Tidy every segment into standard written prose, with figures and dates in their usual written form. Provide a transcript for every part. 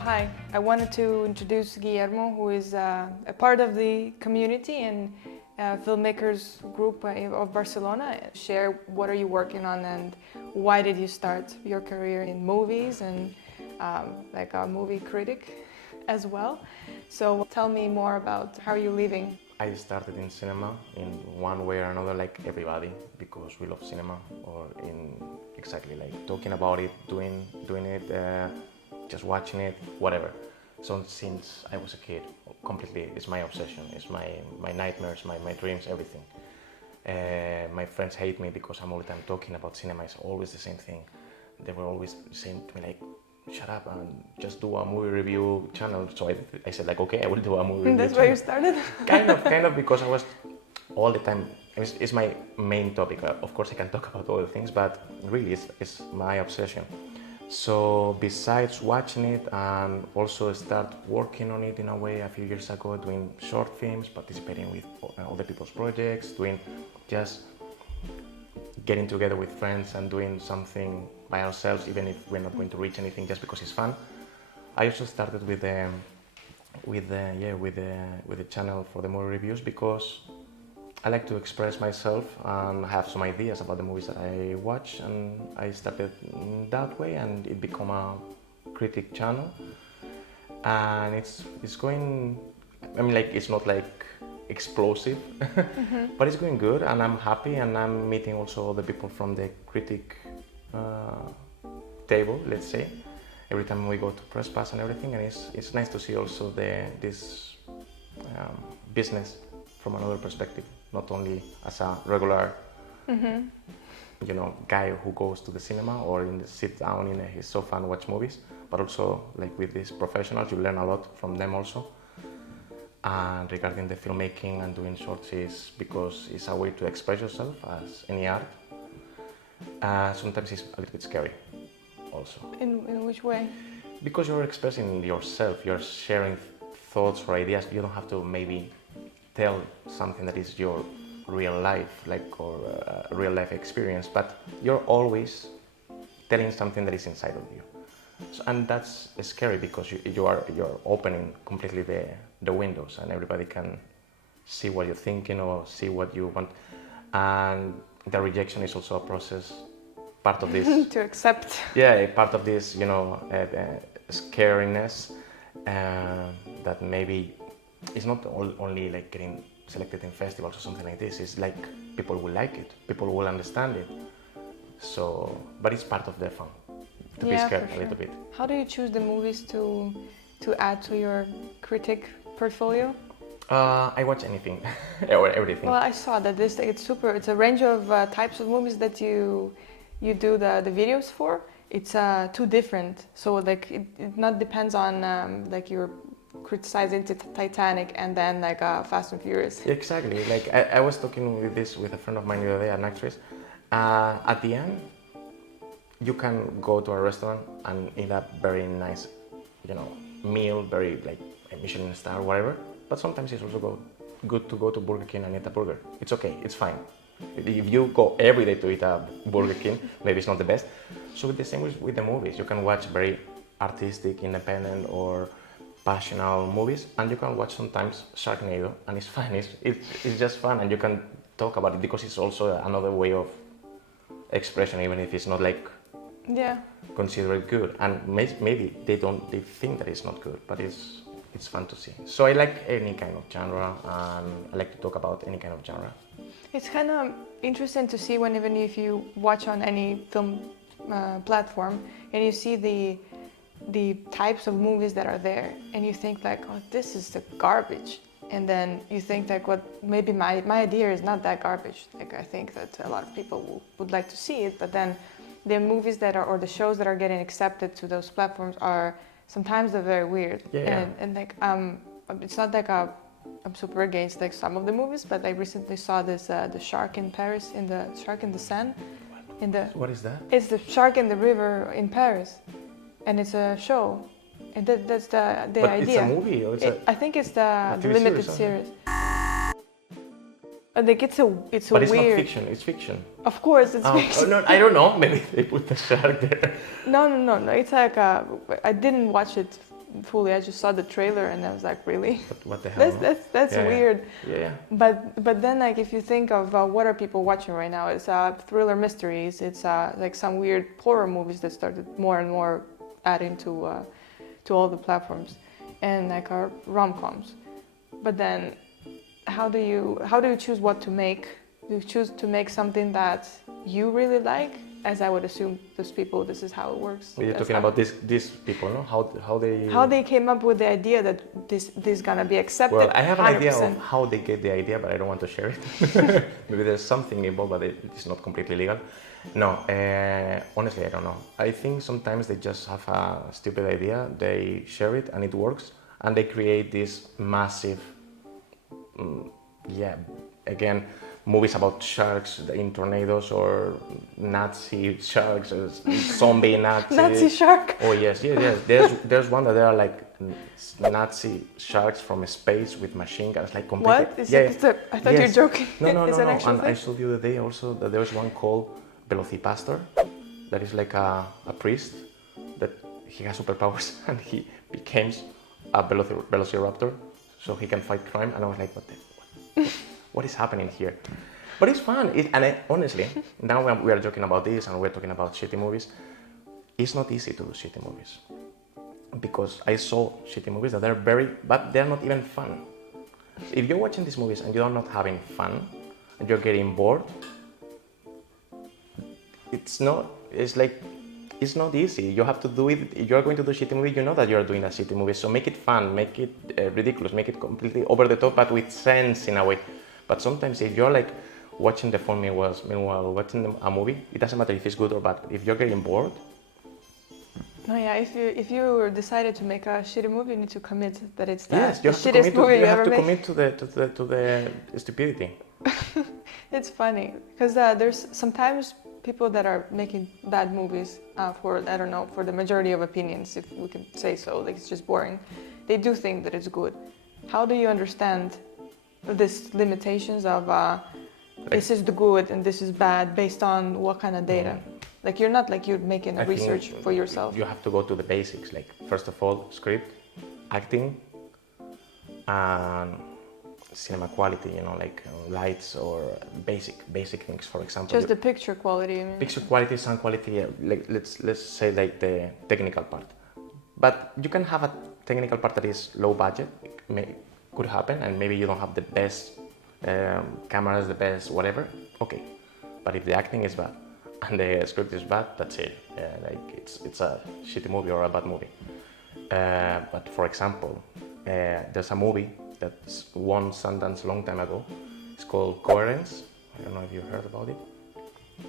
Hi, I wanted to introduce Guillermo, who is a part of the community and Filmmakers group of Barcelona. Share what are you working on and why did you start your career in movies and like a movie critic as well. So tell me more about how you're living. I started in cinema in one way or another, like everybody, because we love cinema, or in exactly like talking about it, doing it, just watching it, whatever. So since I was a kid, completely, it's my obsession, it's my nightmares, my dreams, everything. My friends hate me because I'm all the time talking about cinema. It's always the same thing. They were always saying to me like, shut up and just do a movie review channel. So I said like, okay, I will do a movie review That's channel. why you started? Kind of, because I was all the time, it's my main topic. Of course I can talk about other things, but really it's my obsession. So besides watching it and also start working on it in a way a few years ago, doing short films, participating with other people's projects, doing just getting together with friends and doing something by ourselves, even if we're not going to reach anything, just because it's fun. I also started with the channel for the movie reviews because I like to express myself and have some ideas about the movies that I watch, and I started that way, and it became a critic channel, and it's going. I mean, like it's not like explosive, but it's going good, and I'm happy, and I'm meeting also the people from the critic table, let's say, every time we go to press pass and everything, and it's nice to see also this business from another perspective, not only as a regular guy who goes to the cinema or sit down in his sofa and watch movies, but also like with these professionals, you learn a lot from them also. And regarding the filmmaking and doing shorts is because it's a way to express yourself as any art. Sometimes it's a little bit scary also. In which way? Because you're expressing yourself, you're sharing thoughts or ideas. You don't have to maybe tell something that is your real life, or a real life experience, but you're always telling something that is inside of you. So, and that's scary because you're opening completely the windows, and everybody can see what you're thinking or see what you want. And the rejection is also a process, part of this. To accept. Yeah, part of this, scariness that maybe it's not only like getting selected in festivals or something like this. It's like people will like it, people will understand it. So, but it's part of the fun to be scared a little bit. How do you choose the movies to add to your critic portfolio? I watch anything or everything. Well, I saw that it's a range of types of movies that you do the videos for. It's too different, so like it not depends on like you're criticizing Titanic and then like Fast and Furious. Exactly. Like I was talking with a friend of mine the other day, an actress. At the end, you can go to a restaurant and eat a very nice, meal, very like a Michelin star, whatever. But sometimes it's also good to go to Burger King and eat a burger. It's okay. It's fine. If you go every day to eat a Burger King, maybe it's not the best. So the same with the movies. You can watch very artistic, independent, or passionate movies, and you can watch sometimes Sharknado, and it's fine. It's just fun, and you can talk about it because it's also another way of expression, even if it's not like considered good. And maybe they think that it's not good, but it's fun to see. So I like any kind of genre, and I like to talk about any kind of genre. It's kind of interesting to see even if you watch on any film platform and you see the types of movies that are there, and you think like, oh, this is the garbage, and then you think like, what maybe my idea is not that garbage. Like I think that a lot of people would like to see it, but then the movies or the shows that are getting accepted to those platforms are sometimes they're very weird. And like it's not like I'm super against like some of the movies, but I recently saw this the shark in Paris, in the shark in the Seine, What is that? It's the shark in the river in Paris, and it's a show, and that's the idea. But it's a movie, or I think it's the limited series. Like it's but weird. it's not fiction. It's fiction. Of course, it's fiction. Oh, no, I don't know. Maybe they put the shark there. No. It's like I didn't watch it fully. I just saw the trailer and I was like, really? What the hell? That's Yeah, weird. Yeah. But then like if you think of what are people watching right now, it's thriller mysteries. It's like some weird horror movies that started more and more adding to all the platforms, and like our rom-coms. But then how do you choose what to make? Do you choose to make something that you really like? As I would assume those people, this is how it works. You're talking about these people, no? How they came up with the idea that this gonna be accepted. Well, I have an 100%. idea of how they get the idea, but I don't want to share it. Maybe there's something involved, but it's not completely legal. No, honestly, I don't know. I think sometimes they just have a stupid idea, they share it and it works, and they create this massive, again, movies about sharks in tornadoes or Nazi sharks, or zombie Nazis. Nazi shark. Oh yes. There's one that there are like Nazi sharks from space with machine guns, like completely. What? I thought you were joking. No. Is that actual And thing? I saw the other day also that there's one called Velocipastor, that is like a priest that he has superpowers and he becomes a velociraptor, so he can fight crime. And I was like, what is happening here? But it's fun. Honestly, now we are joking about this and we're talking about shitty movies. It's not easy to do shitty movies, because I saw shitty movies that are but they're not even fun. If you're watching these movies and you're not having fun and you're getting bored, it's not easy. You have to do it. If you're going to do a shitty movie, you know that you're doing a shitty movie. So make it fun, make it ridiculous, make it completely over the top, but with sense in a way. But sometimes if you're like watching the film meanwhile watching a movie, it doesn't matter if it's good or bad. If you're getting bored. No, yeah. If you decided to make a shitty movie, you need to commit that it's the Yes, shittiest movie you ever made. You have to commit to the stupidity. It's funny because there's sometimes people that are making bad movies for the majority of opinions, if we can say so. Like it's just boring. They do think that it's good. How do you understand these limitations of this is the good and this is bad based on what kind of data? Like you're not like you're making a research for yourself. You have to go to the basics. Like first of all, script, acting, and cinema quality. Like lights or basic things. For example, just the picture quality. I mean. Picture quality, sound quality. Like let's say like the technical part. But you can have a technical part that is low budget. Could happen, and maybe you don't have the best cameras, the best whatever. Okay, but if the acting is bad and the script is bad, that's it. Like it's a shitty movie or a bad movie. But for example, there's a movie that won Sundance a long time ago. It's called Coherence. I don't know if you heard about it.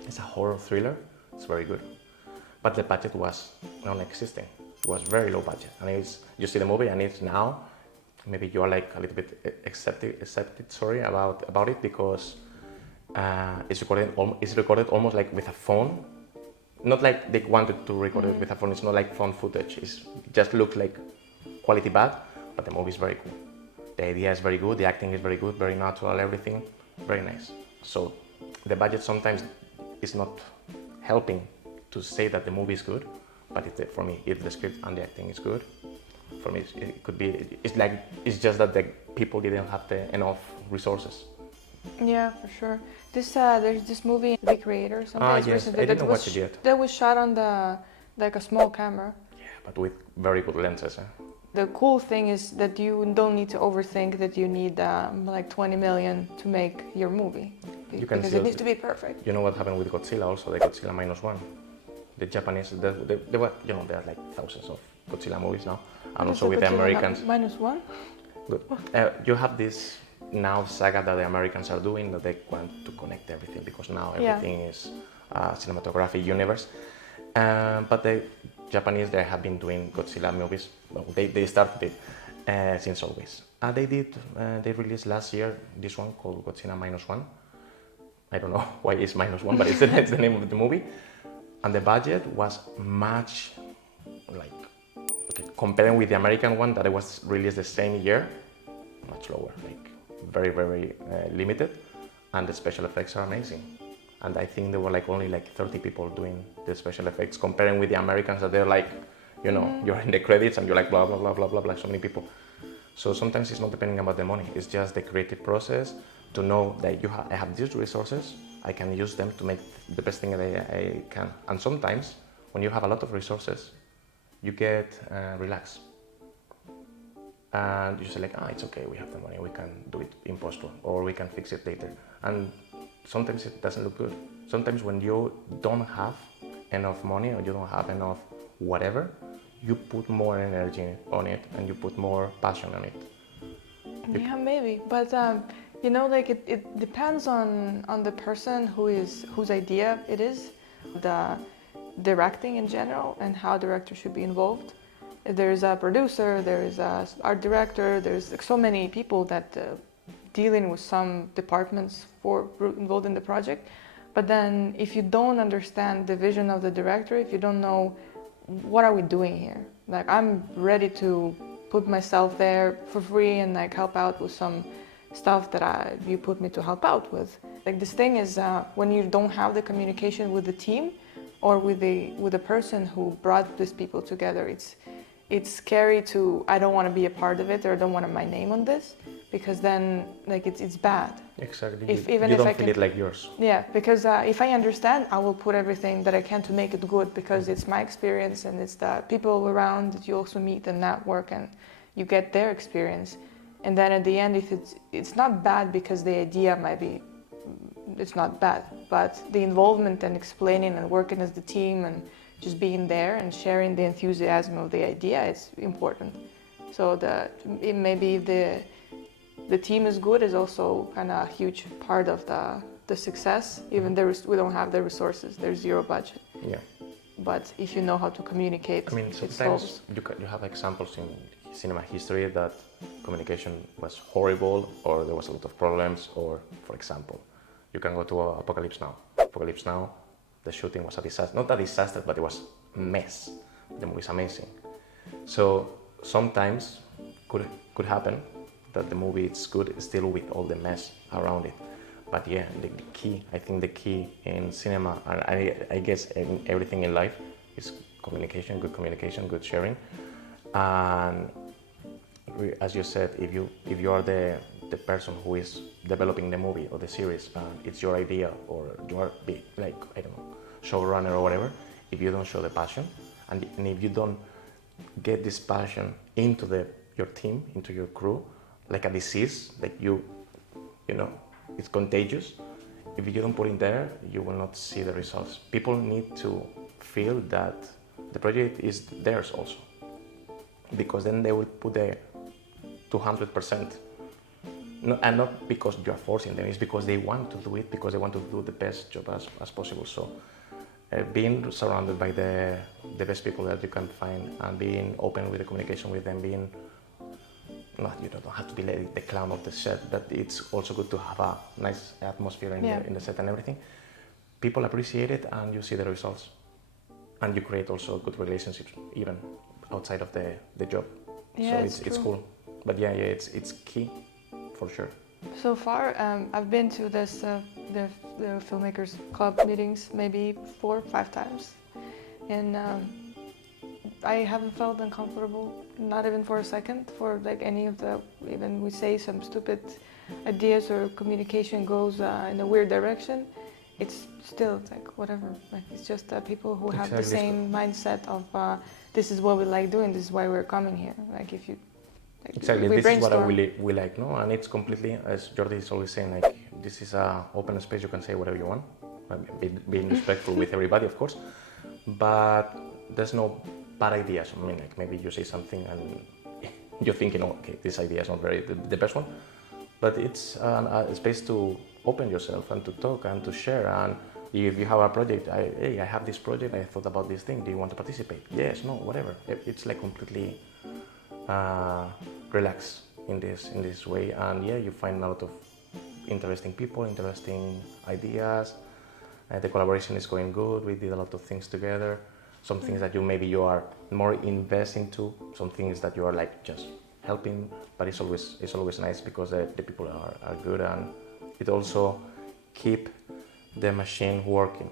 It's a horror thriller. It's very good, but the budget was non-existing. It was very low budget, and you see the movie, and it's now. Maybe you are like a little bit accepted about it, because it's recorded almost like with a phone. Not like they wanted to record it with a phone. It's not like phone footage. It just looks like quality bad, but the movie is very cool. The idea is very good. The acting is very good, very natural. Everything very nice. So the budget sometimes is not helping to say that the movie is good, but for me, if the script and the acting is good. For me, it could be. It's just that the people didn't have enough resources. Yeah, for sure. There's this movie, The Creator, Yes, recently I didn't watch it yet. That was shot on a small camera. Yeah, but with very good lenses. The cool thing is that you don't need to overthink that you need like 20 million to make your movie, because it needs to be perfect. You know what happened with Godzilla? Also, the Godzilla -1. The Japanese, there are like thousands of Godzilla movies now. And also with the Americans. -1? Good. You have this now saga that the Americans are doing, that they want to connect everything, because now everything is a cinematographic universe. But the Japanese, they have been doing Godzilla movies. Well, they started it since always. They released last year this one called Godzilla -1. I don't know why it's -1, but it's the name of the movie. And the budget was much comparing with the American one that was released the same year, much lower, like very, very limited, and the special effects are amazing. And I think there were only 30 people doing the special effects, comparing with the Americans that they're You know, you're in the credits and you're like blah blah blah blah blah, like so many people. So sometimes it's not depending about the money. It's just the creative process to know that I have these resources. I can use them to make the best thing that I can. And sometimes when you have a lot of resources, you get relaxed. And you say like, it's okay, we have the money, we can do it in post or we can fix it later. And sometimes it doesn't look good. Sometimes when you don't have enough money or you don't have enough whatever, you put more energy on it and you put more passion on it. Yeah, maybe, but you know, like it depends on the person whose idea it is, the directing in general, and how director should be involved. There's a producer, there's a art director, there's like so many people that dealing with some departments involved in the project. But then if you don't understand the vision of the director, if you don't know what are we doing here, like I'm ready to put myself there for free and like help out with some stuff that you put me to help out with. Like this thing is when you don't have the communication with the team or with the person who brought these people together, it's scary to, I don't want to be a part of it or I don't want my name on this, because then like it's bad. Exactly. Even you if don't I feel can, it like yours. Yeah, because if I understand, I will put everything that I can to make it good, because it's my experience and it's the people around that you also meet and network and you get their experience. And then at the end, if it's not bad because the idea might be, it's not bad, but the involvement and explaining and working as the team and just being there and sharing the enthusiasm of the idea is important. So maybe the team is good is also kind of a huge part of the success. Even we don't have the resources, there's zero budget. Yeah. But if you know how to communicate, I mean, sometimes you have examples in cinema history that communication was horrible or there was a lot of problems, or for example, you can go to Apocalypse Now. Apocalypse Now, the shooting was a disaster. Not a disaster, but it was a mess. The movie is amazing. So sometimes could happen that the movie is good still with all the mess around it. But yeah, I think the key in cinema, and I guess in everything in life, is communication, good sharing. And as you said, if you are the person who is developing the movie or the series, it's your idea, or you are like, I don't know, showrunner or whatever, if you don't show the passion, and if you don't get this passion into your team, into your crew, like a disease, like you know, it's contagious. If you don't put it there, you will not see the results. People need to feel that the project is theirs also, because then they will put the 200%. No, and not because you are forcing them, it's because they want to do it, because they want to do the best job as possible. So being surrounded by the best people that you can find and being open with the communication with them, being, you don't have to be like the clown of the set, but it's also good to have a nice atmosphere in the set and everything. People appreciate it and you see the results. And you create also good relationships even outside of the job. Yeah, so it's cool. But yeah, it's key for sure. So far, I've been to the Filmmakers Club meetings maybe 4 or 5 times, and I haven't felt uncomfortable, not even for a second, for like any of even we say some stupid ideas or communication goes in a weird direction, it's still like whatever. Like it's just people who have the same mindset of this is what we like doing, this is why we're coming here. Like if you exactly, this is what we like, no? And it's completely, as Jordi is always saying, like this is an open space, you can say whatever you want, being respectful with everybody, of course, but there's no bad ideas. I mean, like maybe you say something and you're thinking, oh, okay, this idea is not very the best one, but it's a space to open yourself and to talk and to share. And if you have a project, hey, I have this project, I thought about this thing, do you want to participate? Yes, no, whatever. It's like completely relax in this way, and yeah, you find a lot of interesting people, interesting ideas. The collaboration is going good. We did a lot of things together. Some things that you are more invested into. Some things that you are like just helping. But it's always nice because the people are good, and it also keep the machine working.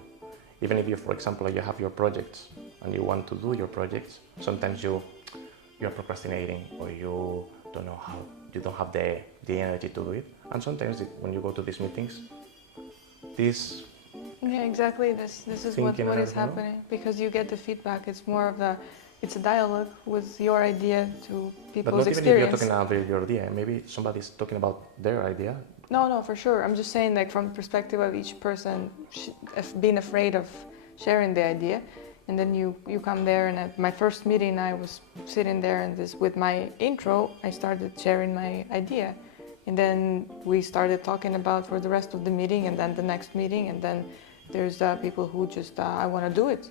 Even if you, for example, you have your projects and you want to do your projects, sometimes you're procrastinating, or you don't know how, you don't have the energy to do it. And sometimes when you go to these meetings, this Yeah, exactly. This is what is happening, because you get the feedback. It's more of it's a dialogue with your idea to people's but not experience. even if you're talking about your idea, maybe somebody's talking about their idea. No, for sure. I'm just saying, like, from the perspective of each person being afraid of sharing the idea. And then you come there, and at my first meeting, I was sitting there, and with my intro, I started sharing my idea. And then we started talking about for the rest of the meeting, and then the next meeting, and then there's people who just, I want to do it.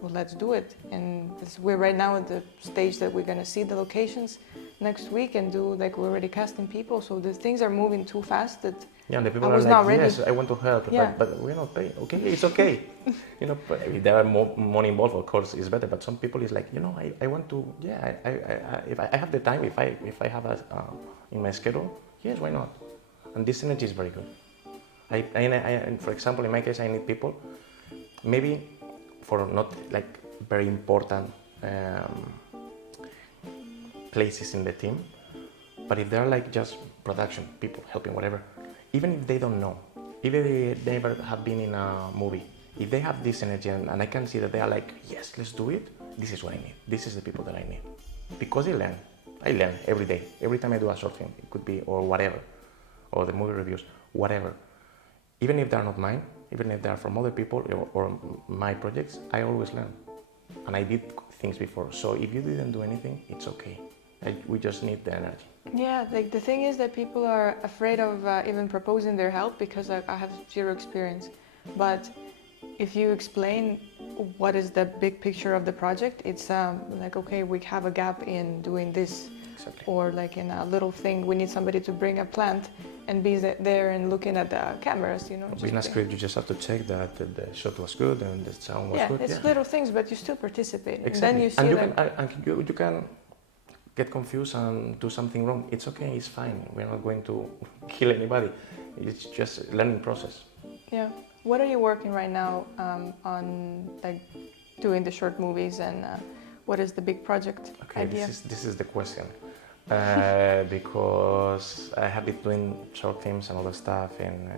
Well, let's do it. And we're right now at the stage that we're going to see the locations next week and do, like, we're already casting people. So the things are moving too fast that and the people I was are not like, ready. yes, I want to help, Yeah. but we're not paying. Okay, it's okay. But if there are more money involved, of course, it's better. But some people is like, I want to, if I have the time, if I have in my schedule, yes, why not? And this energy is very good. And for example, in my case, I need people, maybe for not like very important places in the team, but if they're like just production people helping whatever, even if they don't know, even if they never have been in a movie, if they have this energy and I can see that they are like, yes, let's do it, this is what I need, this is the people that I need, because I learn every day, every time I do a short film, it could be, or whatever, or the movie reviews, whatever, even if they're not mine, even if they're from other people or my projects, I always learn, and I did things before, so if you didn't do anything, it's okay. We just need the energy. Yeah, like the thing is that people are afraid of even proposing their help because I have zero experience. But if you explain what is the big picture of the project, it's like, okay, we have a gap in doing this. Exactly. Or like in a little thing, we need somebody to bring a plant and be there and looking at the cameras, In a script, you just have to check that the shot was good and the sound was good. Yeah, it's little things, but you still participate. Exactly. And then you see you can get confused and do something wrong. It's okay, it's fine. We're not going to kill anybody. It's just a learning process. Yeah. What are you working right now on, like, doing the short movies, and what is the big project idea? This is the question. Because I have been doing short films and other stuff in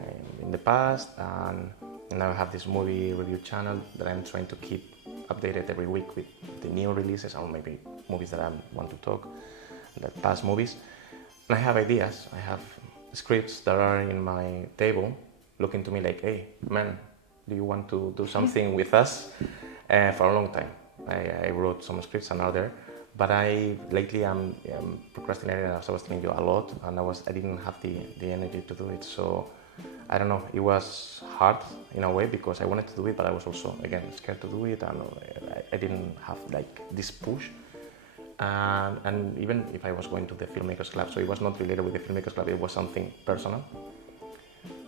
the past, and now I have this movie review channel that I'm trying to keep updated every week with the new releases, or maybe movies that I want to talk, that past movies. And I have ideas, I have scripts that are in my table looking to me like, hey man, do you want to do something with us? For a long time I wrote some scripts and are there, but lately I'm procrastinating, as I was telling you, a lot, and I didn't have the energy to do it. So I don't know, it was hard in a way because I wanted to do it, but I was also, again, scared to do it, and I didn't have like this push. And even if I was going to the Filmmakers Club, so it was not related with the Filmmakers Club, it was something personal.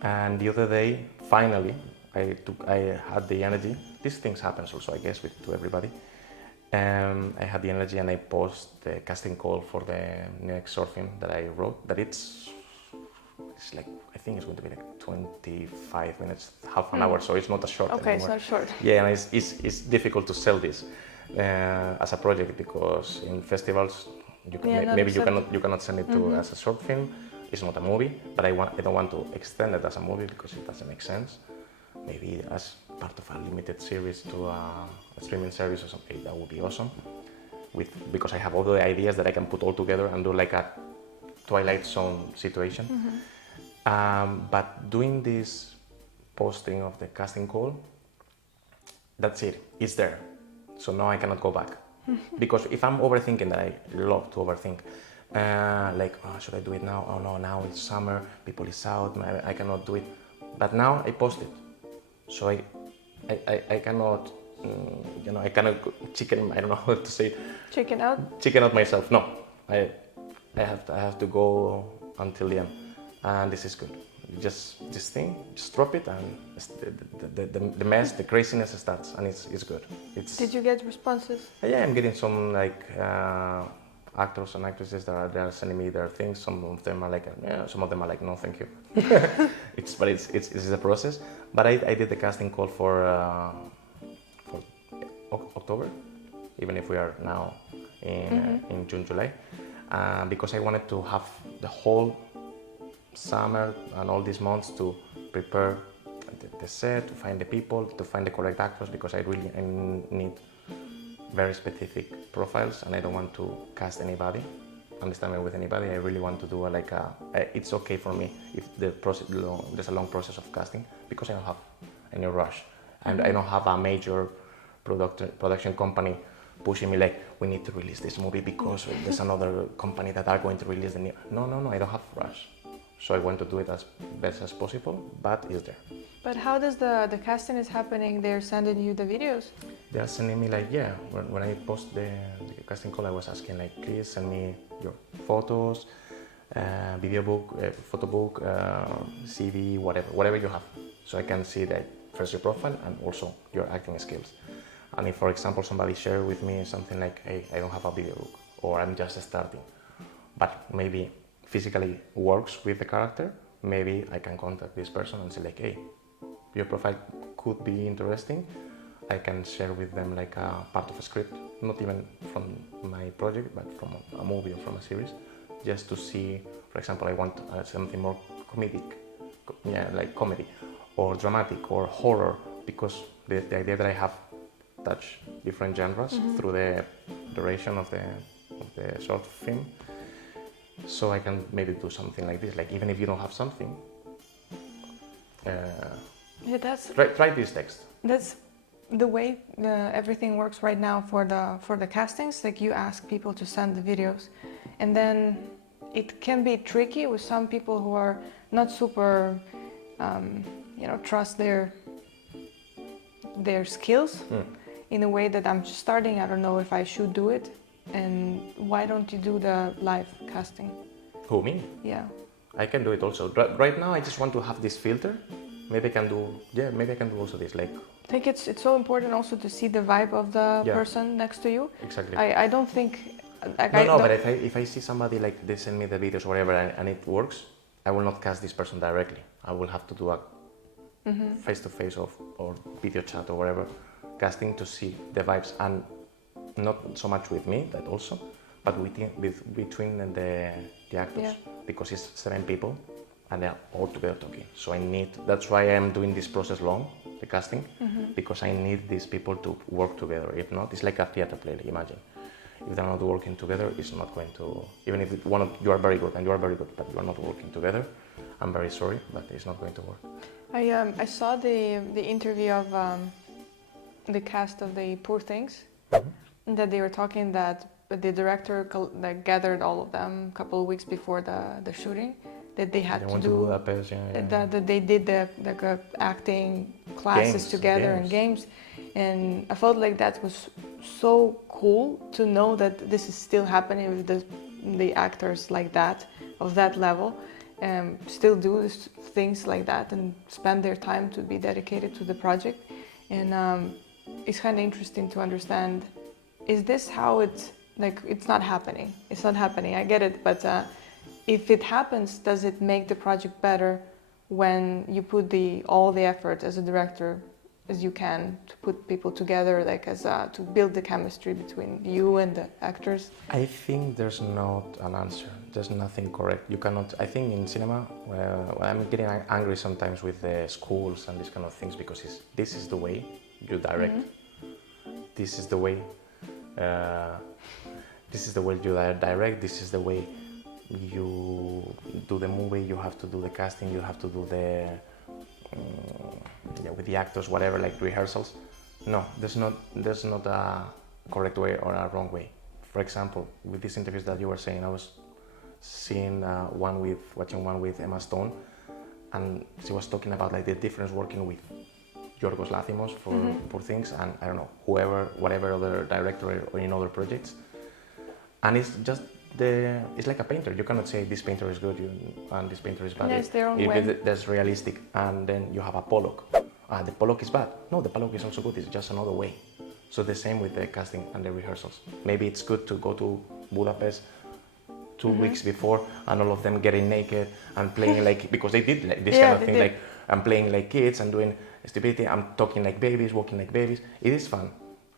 And the other day, finally, I had the energy. These things happen also, I guess, to everybody. I had the energy and I posted the casting call for the next short film that I wrote. That it's like, I think it's going to be like 25 minutes, half an hour, so it's not a short anymore. It's not short. Yeah, and it's difficult to sell this as a project, because in festivals you cannot send it to as a short film. It's not a movie, but I don't want to extend it as a movie because it doesn't make sense. Maybe as part of a limited series to a streaming service or something, that would be awesome. Because I have all the ideas that I can put all together and do like a Twilight Zone situation. But doing this posting of the casting call, that's it, it's there. So now I cannot go back. Because if I'm overthinking, that I love to overthink, like, oh, should I do it now? Oh no, now it's summer, people is out, I cannot do it. But now I post it. So I cannot, I cannot chicken, I don't know how to say it. Chicken out? Chicken out myself, no. I have to go until the end. And this is good. Just this thing, just drop it, and the mess, the craziness starts, and it's good. Did you get responses? Yeah, I'm getting some like actors and actresses that are sending me their things. Some of them are like, some of them are like, no, thank you. it's a process. But I did the casting call for October, even if we are now in June, July, because I wanted to have the whole summer and all these months to prepare the set, to find the people, to find the correct actors, because I need very specific profiles, and I don't want to cast anybody, understand me with anybody. I really want to do it's okay for me if there's a long process of casting, because I don't have any rush, and I don't have a major production company pushing me like, we need to release this movie because there's another company that are going to release the new. No, I don't have rush. So I want to do it as best as possible, but it's there. But how does the casting is happening? They're sending you the videos? They're sending me when I post the casting call, I was asking please send me your photos, video book, photo book, CV, whatever you have. So I can see first your profile and also your acting skills. And if, for example, somebody share with me something like, hey, I don't have a video book, or I'm just starting, but maybe physically works with the character, maybe I can contact this person and say hey, your profile could be interesting. I can share with them a part of a script, not even from my project, but from a movie or from a series, just to see, for example, I want something more comedic, comedy, or dramatic, or horror, because the idea that I have touched different genres through the duration of the short film. So I can maybe do something like this, even if you don't have something, try this text. That's the way everything works right now for the castings. You ask people to send the videos, and then it can be tricky with some people who are not super, trust their skills in a way that I'm just starting. I don't know if I should do it. And why don't you do the live casting? Who, me? Yeah. I can do it also. Right now I just want to have this filter. Maybe I can do also this. I think it's so important also to see the vibe of the person next to you. Exactly. I don't think... But if I see somebody they send me the videos or whatever and it works, I will not cast this person directly. I will have to do a face-to-face or video chat or whatever casting to see the vibes, and not so much with me, that also, but between the actors, because it's 7 people and they're all together talking. So that's why I'm doing this process long, the casting, because I need these people to work together. If not, it's like a theater play, imagine. If they're not working together, it's not going to, even if you are very good and you are very good, but you are not working together, I'm very sorry, but it's not going to work. I saw the interview of the cast of the Poor Things, that they were talking that the director gathered all of them a couple of weeks before the shooting, that they had to do Budapest, that they did the acting classes together and games, and I felt like that was so cool to know that this is still happening with the actors like that, of that level, still do things like that and spend their time to be dedicated to the project. And it's kind of interesting to understand, is this how it's not happening? It's not happening, I get it, but if it happens, does it make the project better when you put all the effort as a director as you can to put people together, to build the chemistry between you and the actors? I think there's not an answer. There's nothing correct. You cannot. I think in cinema, I'm getting angry sometimes with the schools and these kind of things, because this is the way you direct. This is the way. This is the way you direct. This is the way you do the movie. You have to do the casting. You have to do the with the actors, whatever, rehearsals. No, there's not a correct way or a wrong way. For example, with these interviews that you were saying, I was seeing watching one with Emma Stone, and she was talking about the difference working with Yorgos Lanthimos for things, and I don't know, whatever other director or in other projects. And it's just it's like a painter. You cannot say this painter is good and this painter is bad. Yes, their own way. That's realistic. And then you have a Pollock. The Pollock is bad. No, the Pollock is also good. It's just another way. So the same with the casting and the rehearsals. Maybe it's good to go to Budapest 2 weeks before and all of them getting naked and playing because they did this kind of thing. I'm playing like kids and doing stupidity. I'm talking like babies, walking like babies. It is fun.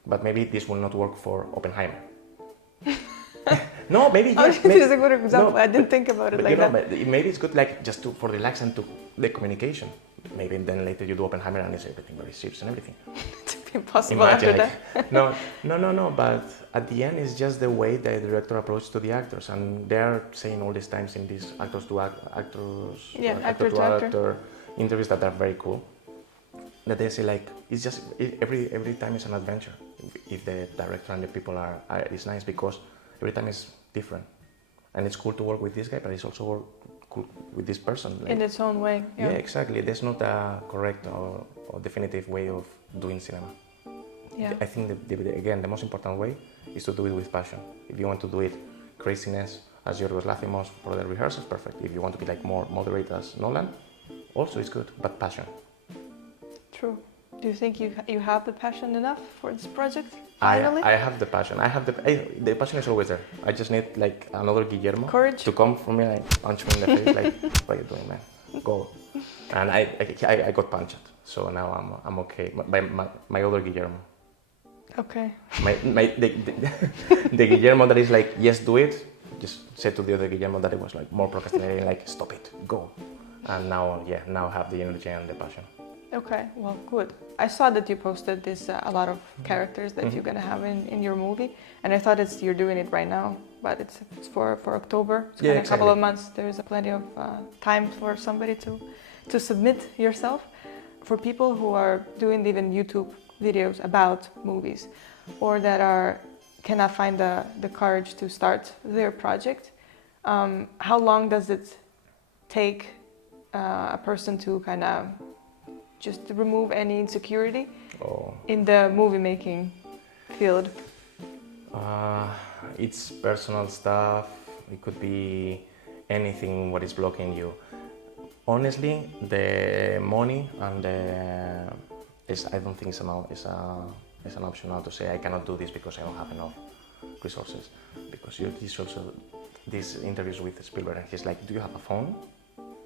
but maybe this will not work for Oppenheimer. No, maybe Oh, yes. this is a good example. No, I didn't think about it but like you know, that. but maybe it's good like just to for relax and to the communication. Maybe then later you do Oppenheimer and it's everything very serious and everything. It's impossible Imagine, after like, no. But at the end, it's just the way the director approaches to the actors, and they're saying all these times in these actor to actor interviews that are very cool. That they say like it's just every time is an adventure. If the director and the people are it's nice because every time is different, and it's cool to work with this guy, but it's also cool with this person. Like, in its own way. yeah, exactly. There's not a correct or definitive way of doing cinema. Yeah. I think again the most important way is to do it with passion. If you want to do it craziness as Yorgos Lanthimos for the rehearsals, perfect. If you want to be like more moderate as Nolan, also it's good, but passion. True. Do you think you have the passion enough for this project? Finally? I have the passion. The passion is always there. I just need like another Guillermo Courage to come for me, like punch me in the face, like what are you doing, man? Go. And I got punched, so now I'm okay. My other Guillermo. Okay. The Guillermo that is like yes, do it. Just said to the other Guillermo that it was like more procrastinating, like stop it, go. And now I have the energy and the passion. Okay, well, good. I saw that you posted this a lot of characters that you're gonna have in your movie, and I thought you're doing it right now, but it's for October. It's Yeah, a couple of exactly. months. There's plenty of time for somebody to submit yourself. For people who are doing even YouTube videos about movies, or that cannot find the courage to start their project, how long does it take a person to kind of just to remove any insecurity in the movie making field? It's personal stuff. It could be anything what is blocking you. Honestly, the money and I don't think it's an option now to say I cannot do this because I don't have enough resources. Because these interviews with Spielberg, and he's like, do you have a phone?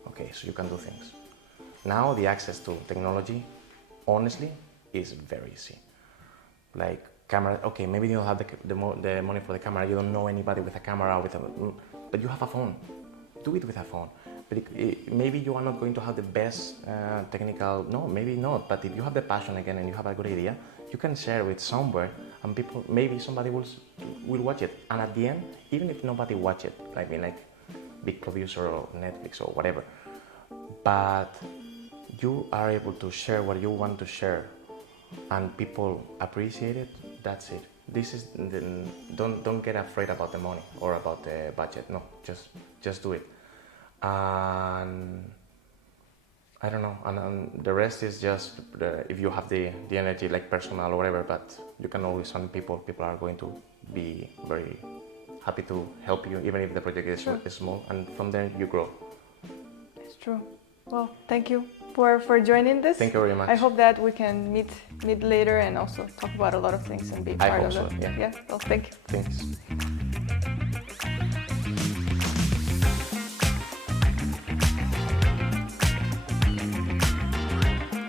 Okay, so you can do things. Now the access to technology, honestly, is very easy. Like camera, okay, maybe you don't have the money for the camera, you don't know anybody with a camera, but you have a phone. Do it with a phone. But maybe you are not going to have the best technical, no, maybe not, but if you have the passion again and you have a good idea, you can share it somewhere and maybe somebody will watch it. And at the end, even if nobody watch it, like big producer or Netflix or whatever, but you are able to share what you want to share and people appreciate it, that's it. Don't get afraid about the money or about the budget. No, just do it. And I don't know, and the rest is just if you have the energy, like personal or whatever, but you can always find people are going to be very happy to help you, even if the project is small, and from there you grow. It's true. Well, thank you for joining this. Thank you very much. I hope that we can meet later and also talk about a lot of things and be part of it. I hope so, yeah. Yeah, well, thank you. Thanks.